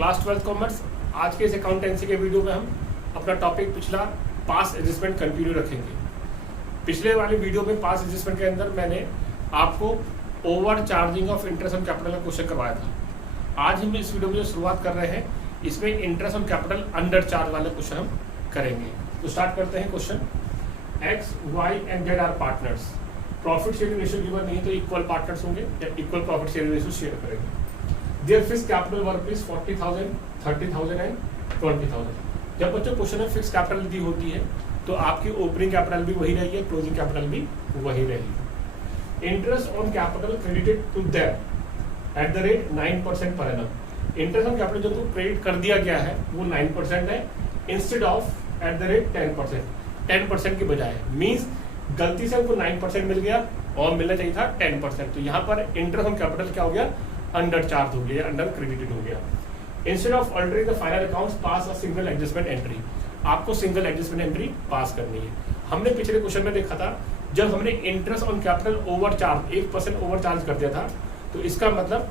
Class 12 commerce. आज के इस अकाउंटेंसी के वीडियो में हम अपना टॉपिक पिछला पास एडजस्टमेंट कंटिन्यू रखेंगे। पिछले वाले वीडियो में पास एडजस्टमेंट के अंदर मैंने आपको over charging of interest on capital का क्वेश्चन करवाया था। आज हम इस वीडियो में जो शुरुआत कर रहे हैं इसमें interest on capital under charge वाला क्वेश्चन हम करेंगे। तो स्टार्ट करते हैं question. X Y and Z are partners, profit sharing ratio given नहीं है तो इक्वल पार्टनर्स होंगे या equal profit sharing ratio share करेंगे। Their fix capital work is 40,000, 30,000 and 20,000। जब बच्चों क्वेश्चन में फिक्स कैपिटल दी होती है तो आपकी ओपनिंग कैपिटल भी वही रहेगी, क्लोजिंग कैपिटल भी वही रहेगी। Interest on capital credited to them at the rate 9% per annum. Interest on capital जो तो क्रेडिट कर दिया गया है वो 9% है instead of eight the rate 10%। 10% के बजाय मीन्स गलती से हमको 9% मिल गया और मिलना चाहिए था 10%। तो यहाँ पर इंटरेस्ट ऑन कैपिटल क्या हो गया, अंडर चार्ज हो गया, अंडर क्रेडिटेड हो गया। Instead of altering the final accounts pass a single adjustment entry. आपको सिंगल एडजस्टमेंट एंट्री पास करनी है। हमने पिछले क्वेश्चन में देखा था जब हमने interest on capital over charge 1% over charge कर दिया था तो इसका मतलब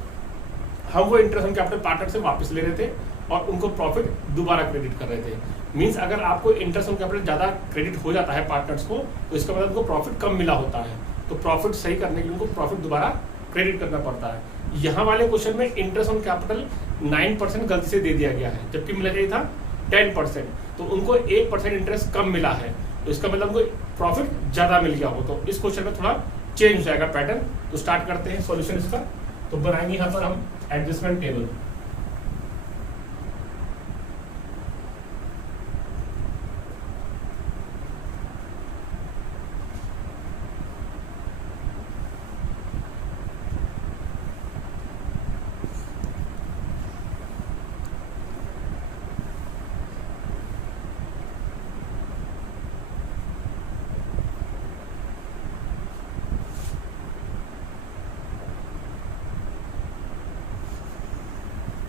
हम वो इंटरेस्ट ऑन कैपिटल पार्टनर से वापस ले रहे थे और उनको प्रॉफिट दोबारा क्रेडिट कर रहे थे। मीन्स अगर आपको इंटरेस्ट ऑन कैपिटल ज़्यादा क्रेडिट हो जाता है पार्टनर्स को तो इसका मतलब उनको प्रॉफिट कम मिला होता है, तो प्रॉफिट सही करने के लिए उनको प्रॉफिट दोबारा क्रेडिट करना पड़ता है। यहाँ वाले क्वेश्चन में इंटरेस्ट ऑन कैपिटल 9% गलती से दे दिया गया है जबकि मिलना चाहिए था 10%, तो उनको 1% इंटरेस्ट कम मिला है, तो इसका मतलब उनको प्रॉफिट ज़्यादा मिल गया हो। तो इस क्वेश्चन में थोड़ा चेंज हो जाएगा पैटर्न। तो स्टार्ट करते हैं सॉल्यूशन इसका। तो बनाएंगे यहाँ पर हम एडजस्टमेंट टेबल।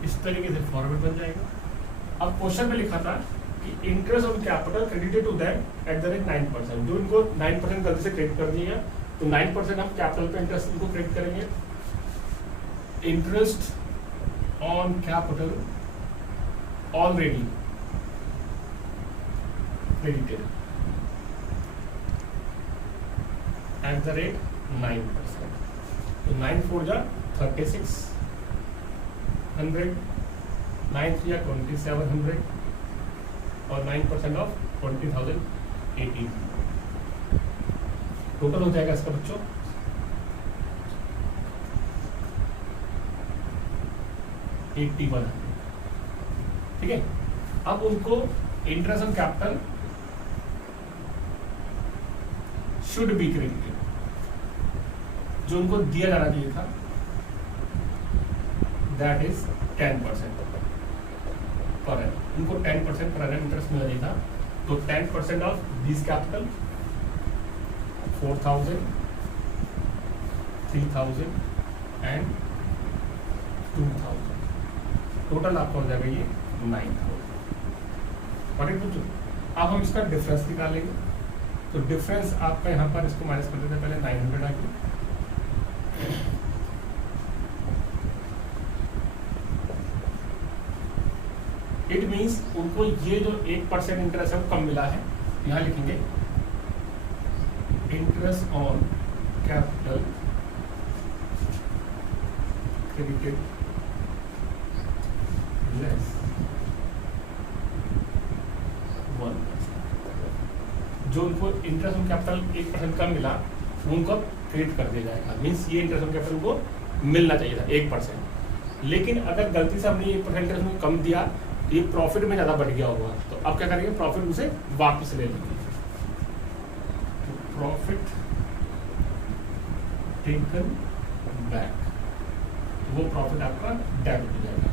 इस तरीके से फॉर्मेट बन जाएगा। अब क्वेश्चन में लिखा था कि interest on capital credited to them at the rate 9%। जो इनको 9% गलती से क्रेडिट कर दिया तो 9% हम कैपिटल पे इंटरेस्ट इनको क्रेडिट करेंगे। Interest on capital already credited eight the rate 9%। तो 9 4 जा 36, 100, 9 3 2700 और 9% ऑफ 20,018। टोटल हो जाएगा इसका बच्चों 81। ठीक है। अब उनको interest on capital should be credited, जो उनको दिया जाना चाहिए था, दैट इज 10% पर एनम। उनको 10% पर एनम इंटरेस्ट मिलना चाहिए था, तो 10% of this capital 4,000, 3,000 and 2,000। Total आपका हो जाएगा ये 9,000। अब हम इसका डिफरेंस निकालेंगे। तो डिफरेंस आपका यहाँ पर इसको माइनस कर देते हैं, पहले 900 आके इट मीन्स उनको ये जो 1% इंटरेस्ट है वो कम मिला है। यहाँ लिखेंगे interest on capital credited less 1%। जो उनको इंटरेस्ट ऑन कैपिटल 1% कम मिला वो उनको क्रेडिट कर दिया जाएगा। मीन्स ये इंटरेस्ट ऑन कैपिटल को मिलना चाहिए था 1%, लेकिन अगर गलती से हमने 1% इंटरेस्ट को कम दिया ये प्रॉफिट में ज़्यादा बढ़ गया होगा, तो अब क्या करेंगे, प्रॉफिट उसे वापस ले लेंगे। तो प्रॉफिट टेकन बैक, तो वो प्रॉफिट आपका डेबिट हो जाएगा।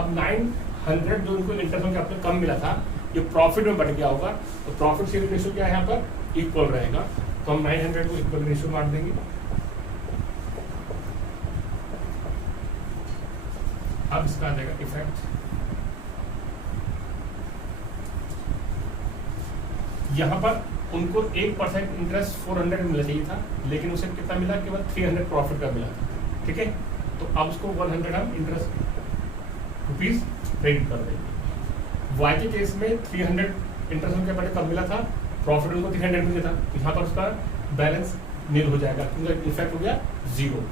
अब 900 जो उनको इंटरेस्ट ऑन कैपिटल कम मिला था ये प्रॉफिट में बढ़ गया होगा, तो प्रॉफिट शेयरिंग रेशियो क्या है यहाँ पर, इक्वल रहेगा। तो हम 900 को इक्वल रेशियो बांट देंगे। अब इसका आ जाएगा इफेक्ट। यहाँ पर उनको 1% इंटरेस्ट 400 मिलना चाहिए था, लेकिन उसे कितना मिला, केवल 300 प्रॉफिट का मिला था। ठीक है, तो अब उसको 100 हम इंटरेस्ट रुपीज क्रेडिट कर देंगे। वाई के केस में 300 इंटरेस्ट ऑन कैपिटल कब मिला था, प्रॉफिट उनको 300 मिला था, तो यहाँ पर उसका बैलेंस नील हो जाएगा, क्योंकि इफेक्ट हो गया 0।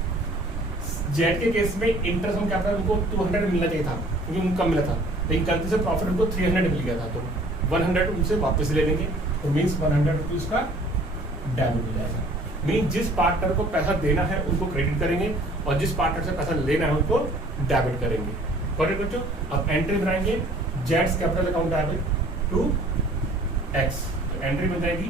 जेड के केस में इंटरेस्ट ऑन कैपिटल उनको 200 मिलना चाहिए था, क्योंकि उनको कम मिला था, लेकिन गलती से प्रॉफिट उनको 300 मिल गया था, तो 100 उनसे वापस ले लेंगे, तो मीन्स 100 रुपीज का डेबिट हो जाएगा। मीन जिस पार्टनर को पैसा देना है उनको क्रेडिट करेंगे और जिस पार्टनर से पैसा लेना है उनको डेबिट करेंगे। करेक्ट बच्चों? अब एंट्री बनाएंगे जेड्स capital account debit to X, तो एंट्री बन जाएगी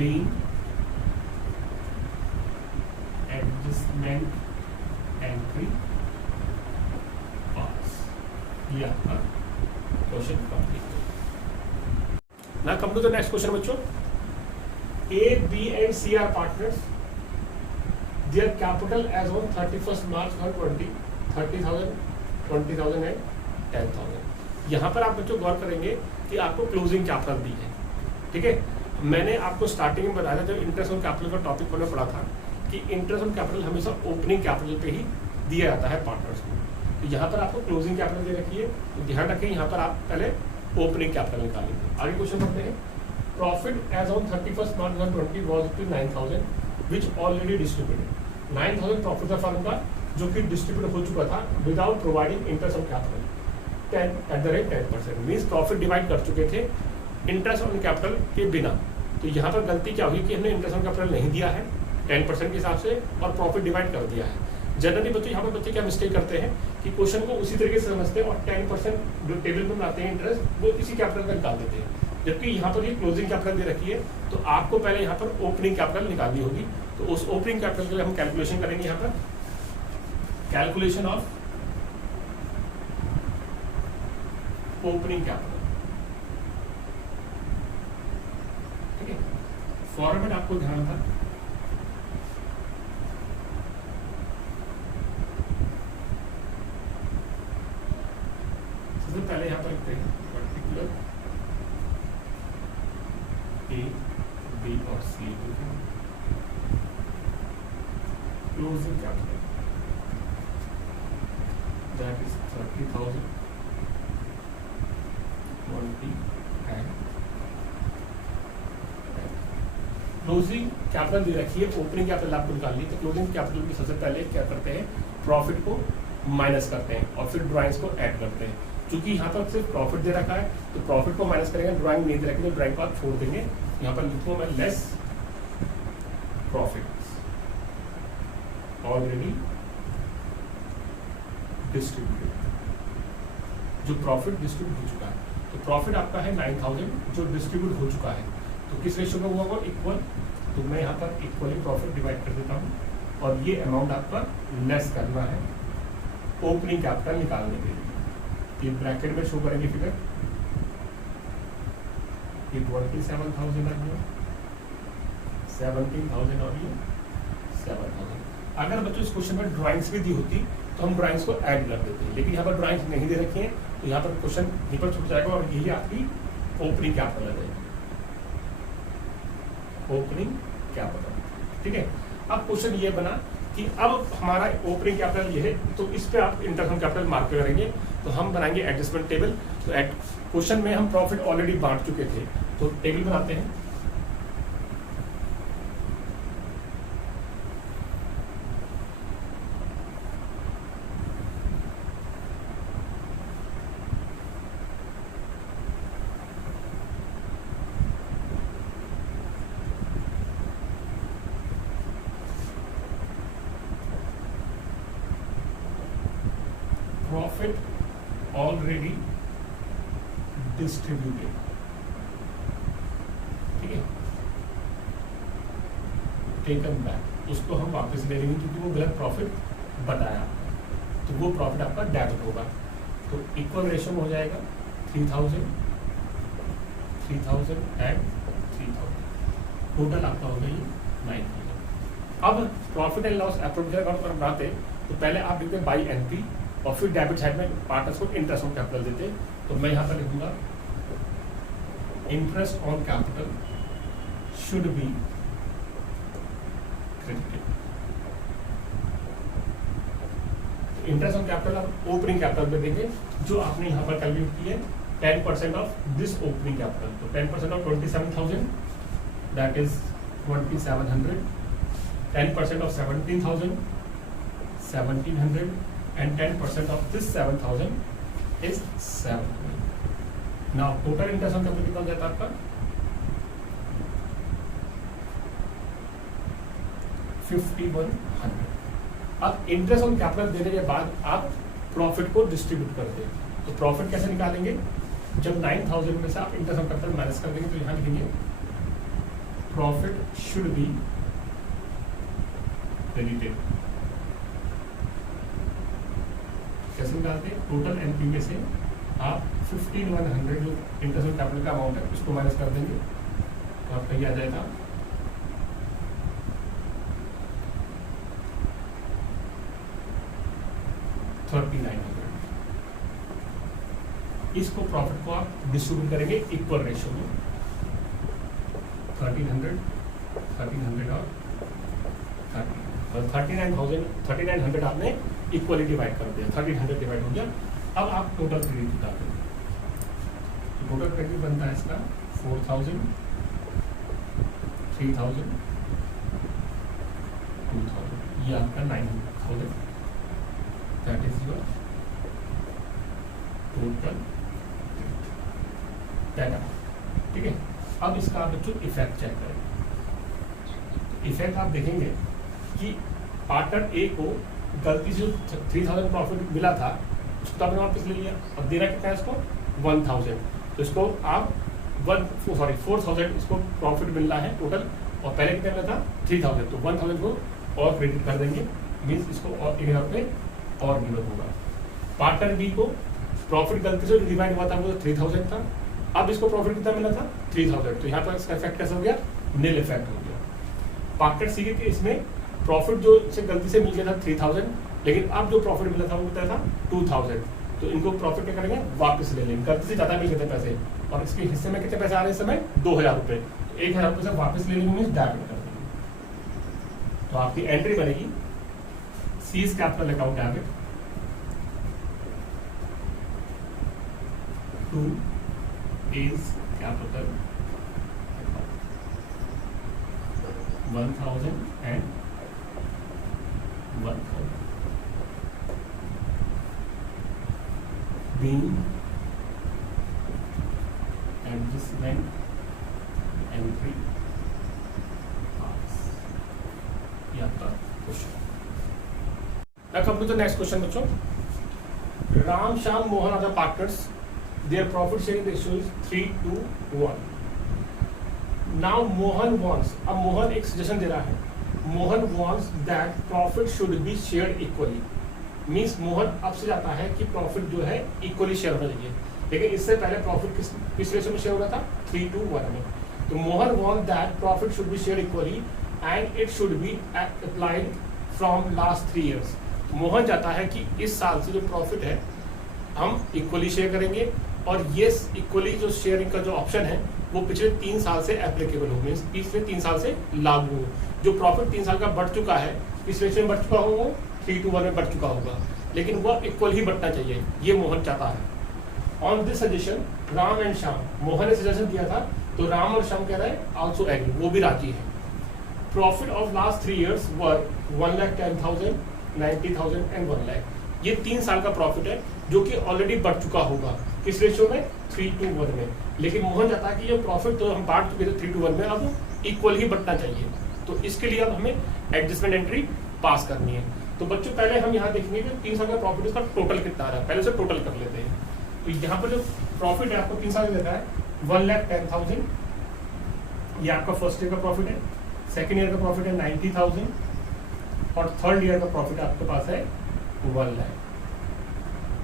being adjustment entry pass। ये आपका क्वेश्चन कंप्लीट। ना come to the next question बच्चों। A, B and C are partners. Their capital as on 31st March 2020 30,000, 20,000 and 10,000। यहाँ पर आप बच्चों गौर करेंगे कि आपको क्लोजिंग कैपिटल दी है, ठीक है। मैंने आपको स्टार्टिंग में बताया था जब इंटरेस्ट ऑन कैपिटल का टॉपिक मैंने पढ़ा था कि इंटरेस्ट ऑन कैपिटल हमेशा ओपनिंग कैपिटल पे ही दिया जाता है पार्टनर्स को। तो यहाँ पर आपको क्लोजिंग कैपिटल दे रखी है, तो ध्यान रखें यहाँ पर आप पहले ओपनिंग कैपिटल निकालेंगे। आगे क्वेश्चन पढ़ते हैं। Profit as on 31st March 2020 was rupees 9,000 which already distributed. 9,000 profit था फर्म का जो कि डिस्ट्रीब्यूट हो चुका था without providing interest on capital 10% means profit divide कर चुके थे इंटरेस्ट ऑन कैपिटल के बिना। तो यहाँ पर गलती क्या हुई कि हमने इंटरेस्ट ऑन कैपिटल नहीं दिया है 10% के हिसाब से और प्रॉफिट डिवाइड कर दिया है। जनरली बच्चों यहाँ पर बच्चे क्या मिस्टेक करते हैं कि क्वेश्चन को उसी तरीके से समझते हैं और 10% जो टेबल में बनाते हैं इंटरेस्ट वो इसी कैपिटल का निकाल देते हैं, जबकि यहाँ पर ये क्लोजिंग कैपिटल दे रखी है। तो आपको पहले यहाँ पर ओपनिंग कैपिटल निकालनी होगी। तो उस ओपनिंग कैपिटल के लिए हम कैलकुलेशन करेंगे। यहाँ पर कैलकुलेशन ऑफ ओपनिंग कैपिटल, ठीक है। फॉर्मेट आपको ध्यान था, सबसे पहले यहां पर लिखते हैं पर्टिकुलर ए, बी और C closing capital that is 30,000, 20 and closing capital दे रखी है, ओपनिंग कैपिटल आपको निकालनी है। तो क्लोजिंग कैपिटल की सबसे पहले क्या करते हैं, प्रॉफिट को माइनस करते हैं और फिर ड्राइंग्स को ऐड करते हैं। क्योंकि यहाँ पर सिर्फ प्रॉफिट दे रखा है तो प्रॉफिट को माइनस करेंगे, ड्राइंग नहीं दे रखी तो ड्राइंग को आप छोड़ देंगे। यहाँ पर लिखूँ मैं लेस प्रॉफिट ऑलरेडी डिस्ट्रीब्यूटेड, जो प्रॉफिट डिस्ट्रीब्यूट हो चुका है। तो प्रॉफिट आपका है 9,000 जो डिस्ट्रीब्यूट हो चुका है, तो किस रेशियो में हुआ होगा, इक्वल। तो मैं यहाँ पर इक्वली प्रॉफिट डिवाइड कर देता हूँ और ये अमाउंट आपका लेस करना है ओपनिंग कैपिटल निकालने के लिए। ये ब्रैकेट में शो करेंगे फिगर, ये 27,000 आ गया, 17,000 और ये 7,000। अगर बच्चों इस क्वेश्चन में ड्राइंग्स भी दी होती तो हम ड्राइंग्स को ऐड कर देते हैं, लेकिन यहाँ पर ड्राइंग्स नहीं दे रखी है तो यहाँ पर क्वेश्चन यहीं पर छूट जाएगा और यही आपकी ओपनिंग कैपिटल आ जाएगी, ओपनिंग कैपिटल, ठीक है। अब क्वेश्चन ये बना कि अब हमारा ओपनिंग कैपिटल ये है, तो इस पे आप इंटरेस्ट ऑन कैपिटल मार्क करेंगे। तो हम बनाएंगे एडजस्टमेंट टेबल। तो क्वेश्चन में हम प्रॉफिट ऑलरेडी बांट चुके थे, तो टेबल बनाते हैं। प्रॉफिट ऑलरेडी डिस्ट्रीब्यूटेड, ठीक है, टेकन बैक, उसको हम वापस ले लेंगे क्योंकि वो गलत प्रॉफिट बताया, तो वो प्रॉफिट आपका डेबिट होगा। तो इक्वल रेशियो में हो जाएगा 3,000, 3,000 एंड 3,000, टोटल आपका हो गया ये 9,000। अब profit and loss provision account पर बनाते तो पहले आप लिखते बाई एनपी और फिर डेबिट साइड में पार्टनर्स को इंटरेस्ट ऑन कैपिटल देते। तो मैं यहाँ पर लिखूंगा interest on capital should be credited. Interest on capital आप ओपनिंग कैपिटल में देंगे जो आपने यहाँ पर कैलकुलेट की है 10% ऑफ दिस ओपनिंग कैपिटल। तो 10% of 27,000 that is 2,700, 10% of 17,000 1,700 and 10% of this 7,000 is 700. Now total interest on capital कितना हो जाता है आपका 5,100। अब इंटरेस्ट ऑन कैपिटल देने के बाद आप प्रॉफिट को डिस्ट्रीब्यूट करते हैं। तो प्रॉफिट कैसे निकालेंगे, जब 9,000 में से आप इंटरेस्ट ऑन कैपिटल माइनस कर देंगे तो यहाँ लिखेंगे प्रॉफिट शुड बी क्रेडिटेड। कैसे निकालते हैं, टोटल एनपी में से आप 15,100 जो इंटरेस्ट ऑन कैपिटल का अमाउंट है उसको माइनस कर देंगे तो आपका ये आ जाएगा 3,900। इसको प्रॉफिट को आप डिस्ट्रीब्यूट करेंगे इक्वल रेशियो में 1,300 और 39,000 आपने इक्वली डिवाइड कर दिया, 1,300 डिवाइड हो गया। अब आप टोटल क्रेडिट निकालते हैं। तो टोटल क्रेडिट बनता है इसका 4,000, 3,000, 2,000, ये आपका 9,000 that is your total data. ठीक है, अब इसका आप बच्चों इफेक्ट चेक करें। इफेक्ट आप देखेंगे कि पार्टनर ए को गलती से 3,000 प्रॉफिट मिला था उसको तो आपने वापस ले लिया। अब देना कितना है इसको 1,000, तो इसको आप 4,000 इसको प्रॉफिट मिल रहा है टोटल, और पहले कितना मिला था 3,000, तो 1,000 को और क्रेडिट कर देंगे, मीन्स इसको और 1,000 रुपये और गिवन होगा। पार्टनर बी को प्रॉफिट गलती से डिवाइड हुआ था वो 3,000 था, अब इसको प्रॉफिट कितना मिला था 3,000, तो यहाँ पर इसका इफेक्ट कैसा हो गया, नील इफेक्ट हो गया। पार्टनर सी के केस में प्रॉफिट जो इसे गलती से मिल गया था 3,000, लेकिन अब जो प्रॉफिट मिला था वो कितना था 2,000, तो इनको प्रॉफिट क्या करेंगे वापस ले लेंगे। गलती से ज़्यादा मिल गए थे पैसे और इसके हिस्से में कितने पैसे आ रहे हैं इस समय 2,000 रुपये, तो 1,000 रुपये से वापस ले लेंगे, मीन्स डेबिट कर देंगे। तो आपकी एंट्री बनेगी C's capital account debit to A's capital 1,000 and 1,000 being adjustment entry pass। ये आपका क्वेश्चन। Now come to the next question बच्चों। Ram, Shyam, Mohan are the partners. Their profit sharing ratio is 3:1. Now Mohan wants, अब मोहन एक suggestion दे रहा है, Mohan wants that profit should be shared equally। Means Mohan अब से जाता है कि प्रॉफिट जो है इक्वली शेयर होना चाहिए, लेकिन इससे पहले प्रॉफिट किस रेशियो में शेयर हो रहा था 3:1 में। तो Mohan want that profit should be share equally and it should be applied from last 3 years। Mohan चाहता है कि इस साल से जो प्रॉफिट है हम इक्वली शेयर करेंगे, और ये इक्वली जो शेयरिंग का जो ऑप्शन है वो पिछले 3 साल से एप्लीकेबल हो, मीन्स पिछले 3 साल से लागू हो। जो प्रॉफिट 3 साल का बढ़ चुका है किस रेशियो में बढ़ चुका होगा, 3:1 में बढ़ चुका होगा, लेकिन वह इक्वल ही बढ़ना चाहिए, ये मोहन चाहता है। On this suggestion Ram and Shyam, Mohan ने सजेशन दिया था तो राम और श्याम कह रहे हैं आल्सो एग्री, वो भी राजी है। Profit of last 3 years were 1,10,000, 90,000 and 1 lakh. ये 3 साल का प्रॉफिट है जो कि ऑलरेडी बढ़ चुका होगा किस रेशियो में 3:1 में, लेकिन मोहन चाहता है कि ये प्रॉफिट तो हम बांट चुके थे 3:1 में, अब इक्वल ही बढ़ना चाहिए। तो इसके लिए अब हमें एडजस्टमेंट एंट्री पास करनी है। तो बच्चों पहले हम यहाँ देखेंगे कि 3 साल का प्रॉफिट इसका टोटल कितना आ रहा है, पहले से टोटल कर लेते हैं। तो यहाँ पर जो प्रॉफिट है आपको 3 साल देता है 1,10,000, ये आपका फर्स्ट ईयर का प्रॉफिट है, सेकेंड ईयर का प्रॉफिट है 90,000 और थर्ड ईयर का प्रॉफिट आपके पास है 1 लाख।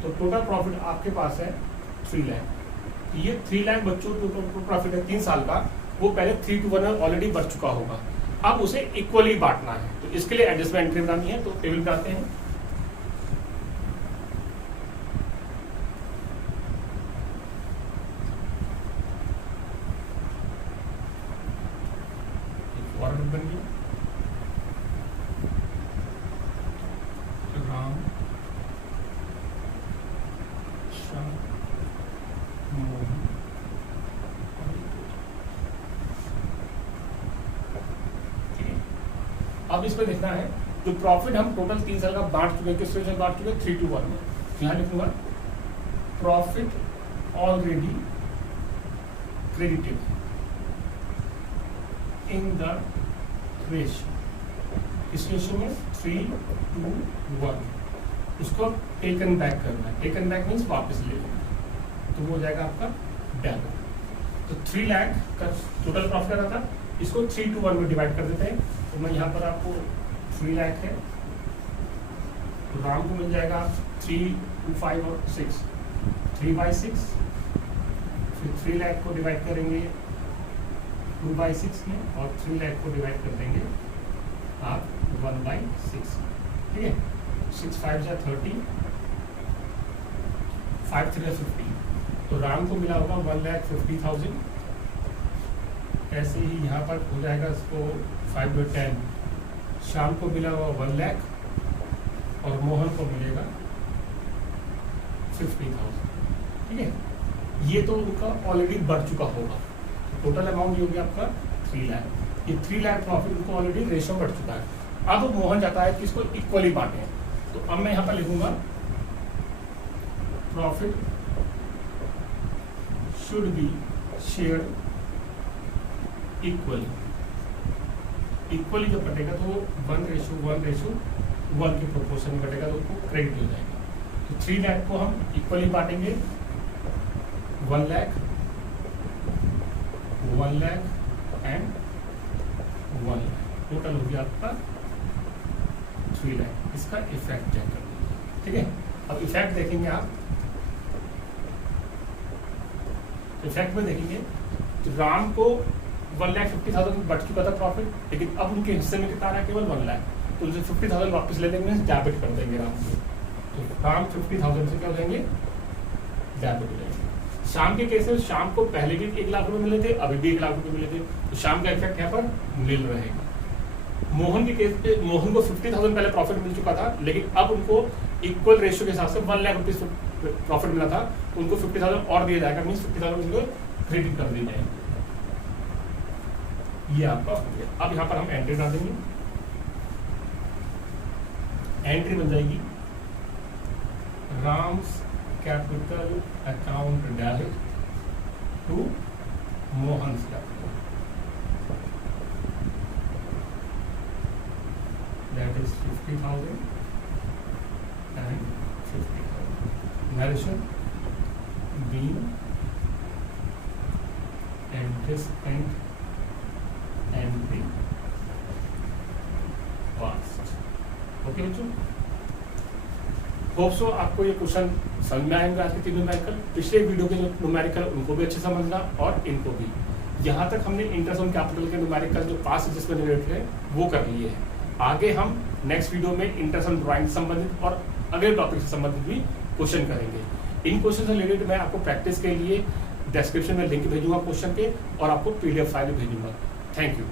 तो टोटल प्रॉफिट आपके पास है 3 लाख। ये 3 लाख बच्चों टोटल प्रॉफिट है 3 साल का, वो पहले 3:1 में ऑलरेडी बढ़ चुका होगा, अब उसे इक्वली बांटना है, तो इसके लिए एडजस्टमेंट एंट्री बनानी है। तो टेबल बनाते हैं। फॉर्मेट बन गया, राम श्याम मोहन। अब इसमें लिखना है जो प्रॉफिट हम टोटल 3 साल का बांट चुके हैं, किस तरह से बांट चुके हैं, 3:1 में। यहाँ लिखूंगा profit already credited in the ratio, इस रेशियो में 3:1, उसको टेकन बैक करना है। टेकन बैक मीन्स वापस ले लेना, तो वो हो जाएगा आपका डेबिट। तो 3 लाख का टोटल प्रॉफिट आ रहा था, इसको 3:1 में डिवाइड कर देते हैं। तो मैं यहाँ पर आपको 3 लाख है, तो राम को मिल जाएगा 3, 2, 5 और 6, 3/6। फिर 3 लाख को डिवाइड करेंगे 2/6 में, और 3 लाख को डिवाइड कर देंगे आप 1/6। ठीक है, 6 5 जा 30, 5 3 50। तो राम को मिला होगा 1,50,000। ऐसे ही यहाँ पर हो जाएगा इसको 5 × 10। शाम को मिला हुआ 1 लाख, और मोहन को मिलेगा 50,000। ठीक है, ये तो उनका ऑलरेडी बढ़ चुका होगा। तो टोटल अमाउंट ये हो गया आपका 3 लाख। ये 3 लाख प्रॉफिट उनको ऑलरेडी रेशियो बढ़ चुका है। अब मोहन चाहता है कि इसको इक्वली बांटे, तो अब मैं यहाँ पर लिखूंगा profit should be share equally. Equally जब बटेगा तो 1:1:1 के प्रोपोर्शन में बटेगा, तो उसको क्रेडिट हो जाएगा। तो 3 लाख को हम इक्वली बांटेंगे, 1 लाख, 1 लाख एंड 1 लाख, टोटल हो गया आपका 3 लाख। इसका इफेक्ट चेक कर लीजिए। ठीक है, अब इफेक्ट देखेंगे आप। इफेक्ट में देखेंगे तो राम को 1,50,000 बढ़ चुका था प्रॉफिट, लेकिन अब उनके हिस्से में कितना आ रहा है, केवल 1 लाख। तो उनसे 50,000 वापस ले लेंगे, डेबिट कर देंगे राम को। तो राम 50,000 से क्या हो जाएंगे, डेबिट हो जाएंगे। शाम के केस में शाम को पहले भी 1 लाख रुपए मिले थे, अभी भी 1 लाख रुपए मिले थे, तो शाम का इफेक्ट यहाँ पर नील रहेगा। मोहन के केस पे मोहन को 50,000 पहले प्रॉफिट मिल चुका था, लेकिन अब उनको इक्वल रेशियो के हिसाब से 1 लाख रुपीज प्रॉफिट मिला था, उनको 50,000 और दिया जाएगा, मीन्स 50,000 उनको क्रेडिट कर दी जाएगी। ये आपका हो गया। अब यहाँ पर हम एंट्री डाल देंगे। एंट्री बन जाएगी Ram's capital account debit to Mohan's capital, that is 50,000 and 50,000. Narration being adjustment entry past. Okay बच्चों, होप सो आपको ये क्वेश्चन समझ में आएंगे। आज के 3 न्यूमेरिकल, पिछले वीडियो के जो न्यूमेरिकल उनको भी अच्छे समझना, और इनको भी। यहाँ तक हमने इंटरेस्ट ऑन कैपिटल के न्यूमेरिकल जो पास्ट जिसमें रिलेटेड है वो कर लिए है। आगे हम नेक्स्ट वीडियो में इंटरेस्ट ऑन ड्राइंग से संबंधित और अगले टॉपिक से संबंधित भी क्वेश्चन करेंगे। इन क्वेश्चन से रिलेटेड मैं आपको प्रैक्टिस के लिए डिस्क्रिप्शन में लिंक भेजूंगा क्वेश्चन के, और आपको PDF फाइल भेजूंगा। Thank you.